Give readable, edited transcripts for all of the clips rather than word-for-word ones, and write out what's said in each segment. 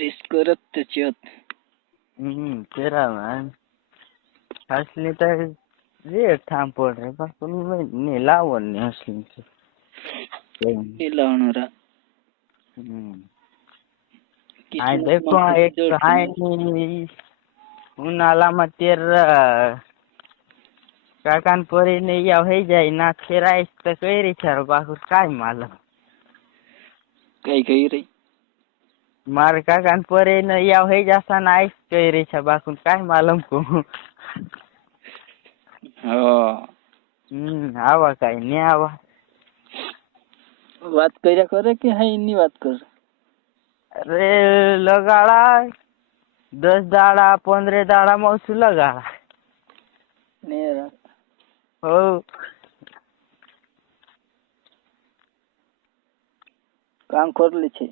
Risk करत त्याच्यात तेरा man असली तर रेट ठाम पड रे पण नाही लावण नाही असली लावणारा आई देखो एक आई उन्हाळाમાં કાકાને પરી ને યા થઈ જાય ના ખેરાઈશ તો કઈ રીતે બાકુ કાઈ માલમ કઈ રહી મારે કાકાને પરી ને યા થઈ જતા ને આઈશ કઈ રીતે બાકુ કાઈ માલમ કો આવા કાઈ ને આવા વાત કર્યા કરે કે હા એની વાત કર અરે લગાડા 10 દાડા 15 દાડા માં શું લગાડા ને हो કામ કરલી છે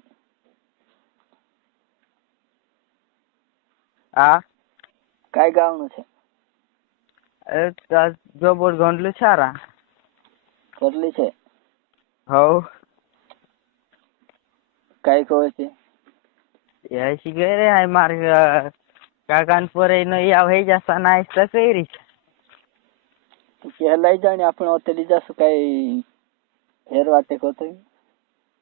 આ કાઈ ગાવનું છે જો બોલ ગંડલું સારા કરલી છે हो કાઈ કહે છે ऐसी गए रे आई मार काकान परे न या हो जसा नाइस त कई लई जाणी आपण होतेली जसं काही हेर वाटे होत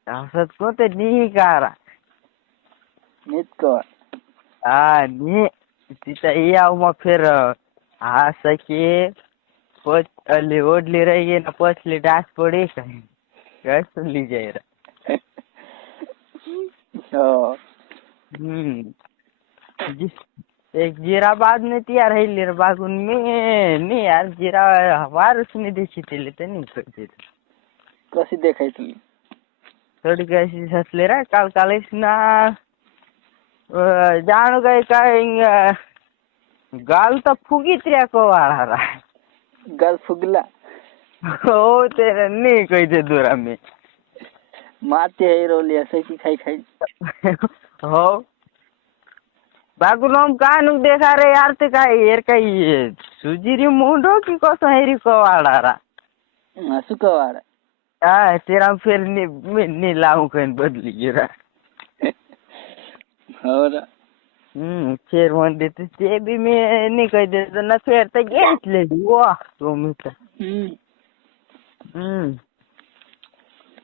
असत कोते नी कारा नीट कर नी तिथं याव मग फिर हा सके पच अली ओढली रही ना पचली डास पडी काय सुनली जाय एक जीराबाद में तैयार है ले बागुन में नहीं यार जीरा वारस में देशी तेले तो नहीं करते कशी देखाय तुम्ही थोड़ी कैसी ससले रा काल कालेस ना जानो गए काय गाल तो फुगी त्रिया को वाला रा गाल फुगला हो तेरे नहीं कोई दे दूरा में माते है रोली ऐसे की खाई खाई हो बागुनोम का नु देखा रे यार ते काय यार काय सुजीरी मुंडो की कसं हेरी को वाला रा असू का वाला तेरा फिर नहीं लाऊं कहीं बदली गिरा और फिर मन देते ते भी मैं नहीं कह देता ना फिर तो गेट ले वाह तो मित्र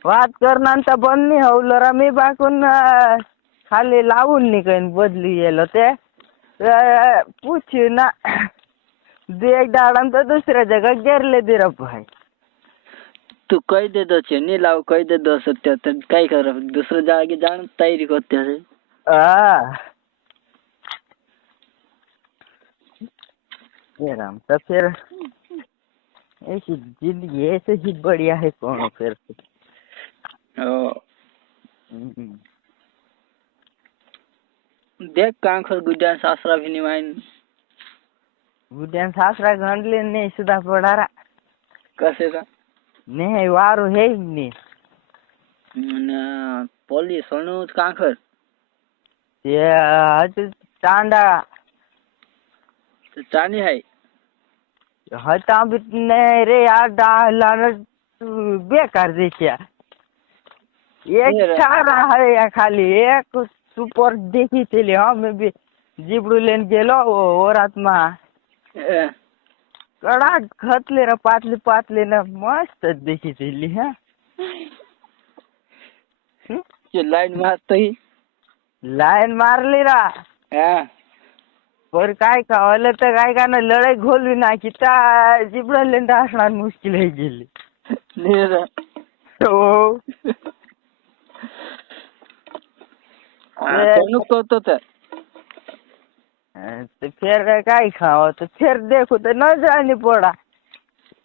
बात करना तो बंद नहीं हो लरा मी बाकून खाली लावून नहीं कहीं बदली येलो ते पूछ ना देख डाड़न तो दूसरे जगह गेर ले दे रहा भाई तू कही दे दो नहीं लाव कही दे दो सत्य तो काय कर दूसरे जाके जान तैयारी करते हैं राम तो फिर ऐसी जिंदगी ऐसे ही बढ़िया है कौन फिर देख कांखर गुड्यान सासरा भी निवाइन गुड्यान सासरा गंडले नहीं सुधा पड़ा रहा कसे का नहीं वारो है नहीं पोली सोनू कांखर ये आज टांडा चानी है हटा भी नहीं रे यार डालाना बेकार देखिया एक सारा है या खाली एक सुपर देखी चली हाँ मैं भी जिबड़ू लेन गेलो वो रात में कड़ा खतले रा पातले पातले ना मस्त देखी चली है ये लाइन मारते ही लाइन मार ली रा पर काय खावायला तर काय का ना लढाई घोलवी ना की त्या जिबडा लेंडा असणार मुश्किल आहे गेली हो तो फिर काय खावा तो फिर देखो तो न जाने पड़ा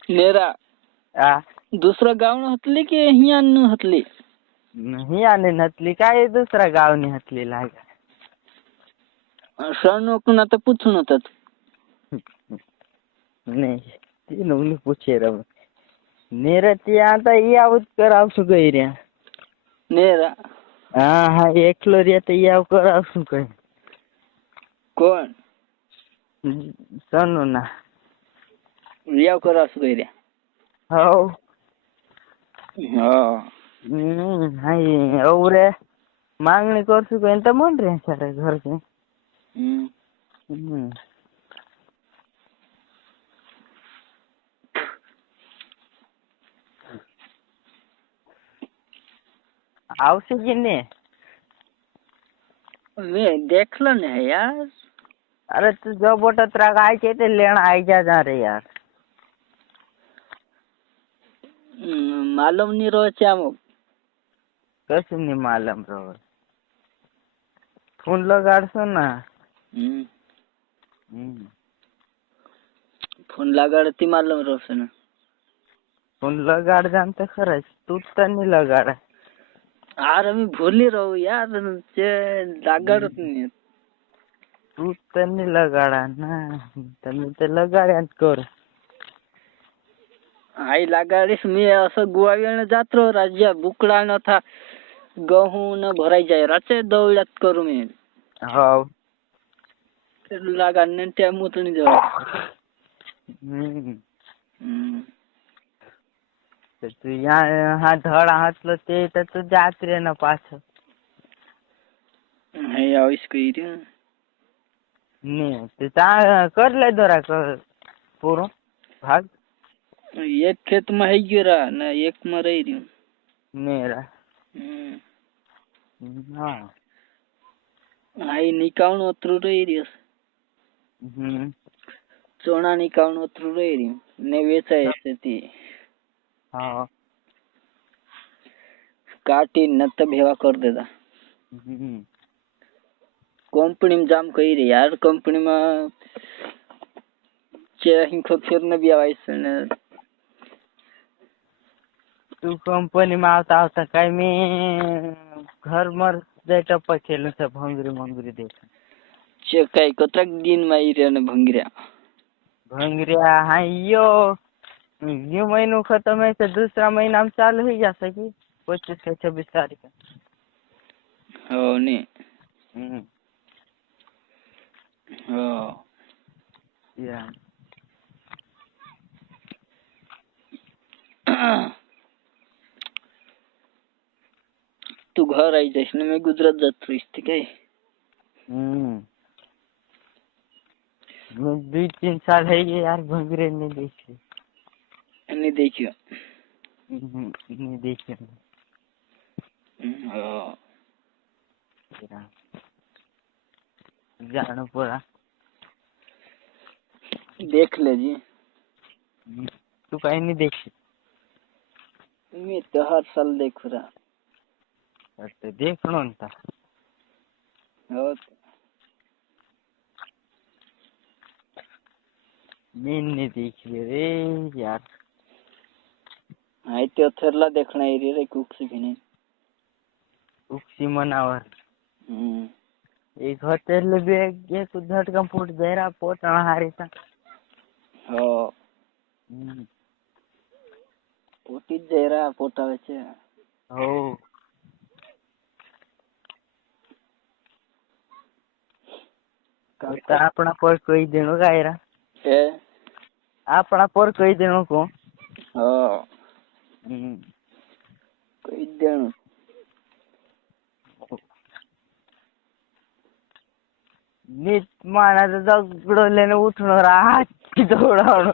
नेरा दूसरा गाव न हतली की हिया न हतली नहीं आने हतली काय दूसरा गाव ने हतली लागा सणोक ना तो पूछून होतात नहीं तीन उन्हें पूछे रहा नेरा ते आता यावत कराव सु गई रे नेरा हाँ एकलो रे ते याव कराव सु गई कोण सणो ना याव कराव सु गई रे हो हाय औरे मागणी करશું તો એને તો મન રહે સારે ઘર છે. આવશે કે ને? मैं देख लो ना यार. अरे तू जो बोटा त्राक आई के ते लेना आई जा रे यार. मालूम नहीं रो अमुक. કશું નહીં માલમ રો. ફોન લગાડશો ને. फोन लगाड़ती मालूम रोशन. ફોન લગાડ જાન તો ખરા તું તો નહીં લગાડે. यार अभी भूल ही रहो यार जे लगाड़त नहीं. તું તો નહીં લગાડા ના તમે તો લગાડ્યા જ કરો. हाई लगाड़ीश मैं असं गुवावियाने जात रहो राज्य बुकड़ा न था गहूं न भराई जाए राचे दौड़त करू मैं. हाव. लगाड़ने टाइम उतनी जाओ. तू यहाँ हा धड़ा हातलो ते तो तू जात रे ना पाछो. है आविश कही रे. नहीं ते ता कर ले दोरा कर पूरो भाग. एक खेत में है गिरा ना एक में रही रही. मेरा. हाँ. हाई निकालनो अतरू रही रही. चोणा निकालनो अतरू रही रही ने वेचाय છે ती. हाँ. काटी नत भेवा कर देता. कंपनी में जाम कही रही यार कंपनी में चे हिंखो फिर न भी आवाई ने. तू कंपनी में आवता आवता काय मी घर मर जाय टप्पा खेलूं से भंगरी मंगरी देख. चे काय कतक दिन में आई रे ने भंगरिया. भंगरिया हाँ यो महीनों खत्म है तो दूसरा महीना में चालू हो जा सकी 25 से 26 तारीख. हो ने. हो. या. तू घर आई जाइस ने मैं गुजरात जात रहीस ते काय. मैं 2-3 साल है ये यार भंगरे नहीं देखी. नहीं देखियो. नहीं देखी. हो. जाना पड़ा. देख ले जी. तू कहीं नहीं देखी. मैं तो हर साल देख रहा. अरे देखनो था. हो. मैं नहीं देखी रे यार. हाई तो थरला देखना ही रे कुक्सी भी नहीं. उक्सी मनावर. एक होटल भी एक झटका फूट दे रहा पोटना हारी था. हो. पोटी दे रहा पोटा वचे. हो. तो अपना पर कोई देनो गायरा. अपना पर कोई देनो को. हो. कोई देनो. नीट माना तो दगड़ो लेने उठनो रहा दौड़ानो.